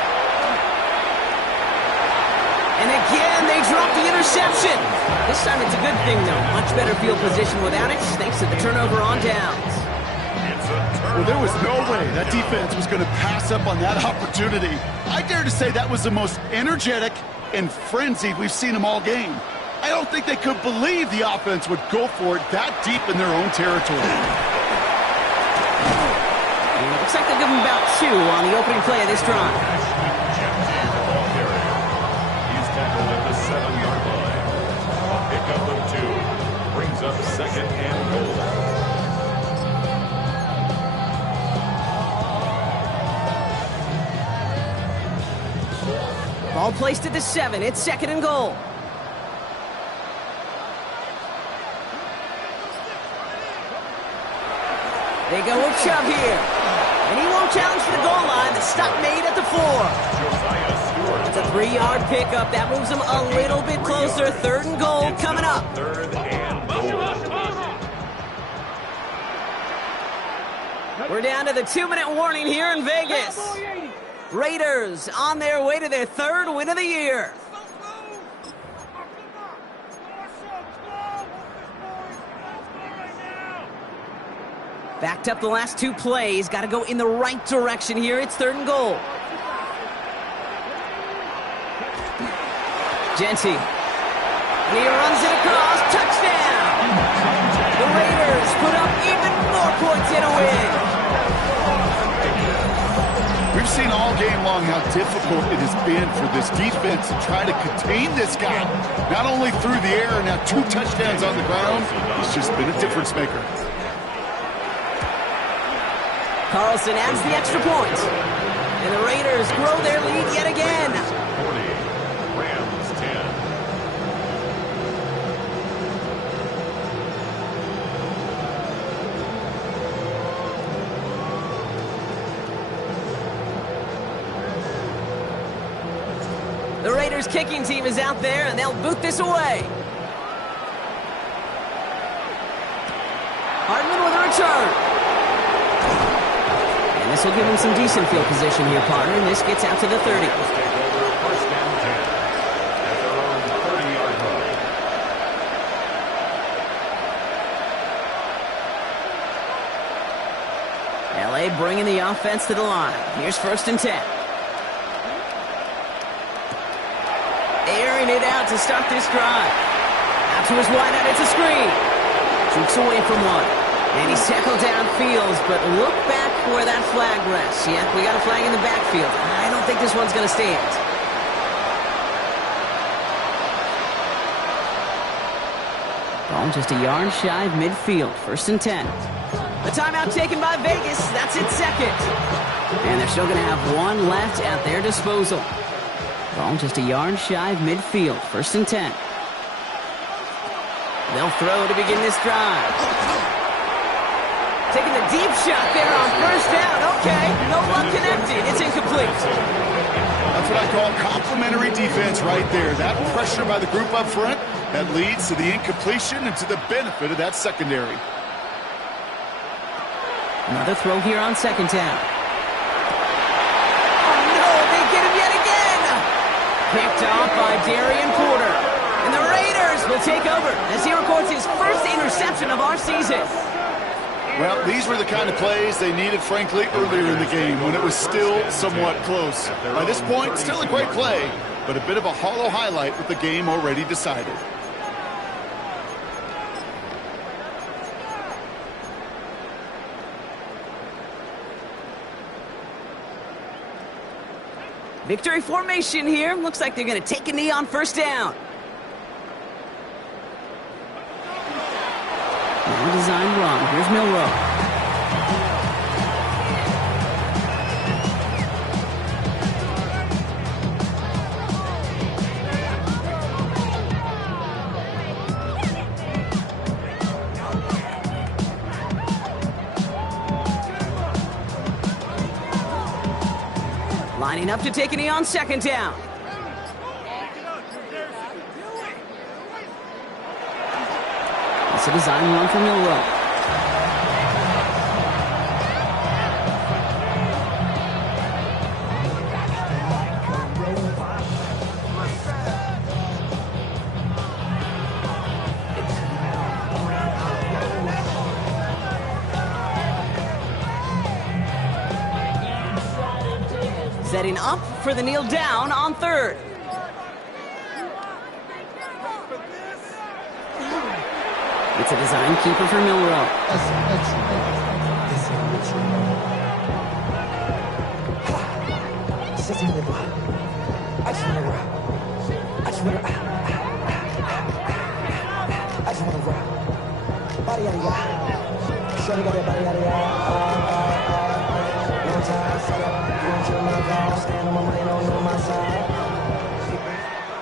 And again, they drop the interception. This time it's a good thing, though. Much better field position without it, thanks to the turnover on downs. Well, there was no way that defense was going to pass up on that opportunity. I dare to say that was the most energetic and frenzied we've seen them all game. I don't think they could believe the offense would go for it that deep in their own territory. Looks like they'll give them about 2 on the opening play of this drive. He's tackled at the 7-yard line. A pickup of 2 brings up 2nd and goal. Ball placed at the 7. It's 2nd and goal. They go with Chubb here. And he won't challenge for the goal line. The stop made at the 4. It's a 3-yard pickup. That moves them a little bit closer. 3rd and goal coming up. 3rd and goal. We're down to the 2-minute warning here in Vegas. Raiders on their way to their 3rd win of the year. Backed up the last 2 plays. Got to go in the right direction here. It's 3rd and goal. Genty. And he runs it across. Touchdown! The Raiders put up even more points in a win. We've seen all game long how difficult it has been for this defense to try to contain this guy. Not only through the air, now 2 touchdowns on the ground. He's just been a difference maker. Carlson adds the extra point. And the Raiders grow their lead yet again. 40, Rams 10. The Raiders kicking team is out there, and they'll boot this away. Hardman with a return. And this will give him some decent field position here, partner, and this gets out to the 30. Take over 1st and 10 at their own 30-yard line. LA bringing the offense to the line. Here's 1st and 10. Airing it out to start this drive. Out to his wideout, it's a screen. Jukes away from one. And he's tackled downfield, but look back where that flag rests. Yeah, we got a flag in the backfield. I don't think this one's going to stand. Ball just a yard shy of midfield. 1st and 10. A timeout taken by Vegas. That's its 2nd. And they're still going to have 1 left at their disposal. Ball just a yard shy of midfield. 1st and 10. They'll throw to begin this drive. Taking the deep shot there on 1st down. Okay, no luck connecting. It's incomplete. That's what I call complimentary defense right there. That pressure by the group up front, that leads to the incompletion and to the benefit of that secondary. Another throw here on 2nd down. Oh no, they get him yet again! Picked off by Darian Porter. And the Raiders will take over as he records his 1st interception of our season. Well, these were the kind of plays they needed, frankly, earlier in the game when it was still somewhat close. By this point, still a great play, but a bit of a hollow highlight with the game already decided. Victory formation here. Looks like they're going to take a knee on 1st down. Now a design run. Here's Milroe. Lining up to take a knee on 2nd down. It's a design run from Milroe. Setting up for the kneel down on 3rd. It's a design keeper for Milroe.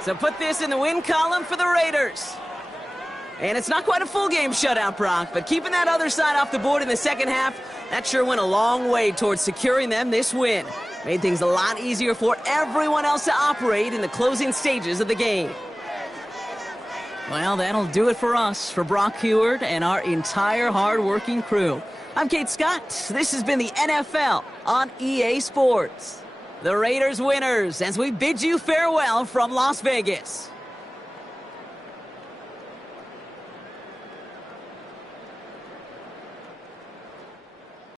So put this in the win column for the Raiders. And it's not quite a full game shutout, Brock, but keeping that other side off the board in the second half, that sure went a long way towards securing them this win. Made things a lot easier for everyone else to operate in the closing stages of the game. Well, that'll do it for us, for Brock Heward and our entire hard-working crew. I'm Kate Scott. This has been the NFL on EA Sports. The Raiders winners as we bid you farewell from Las Vegas.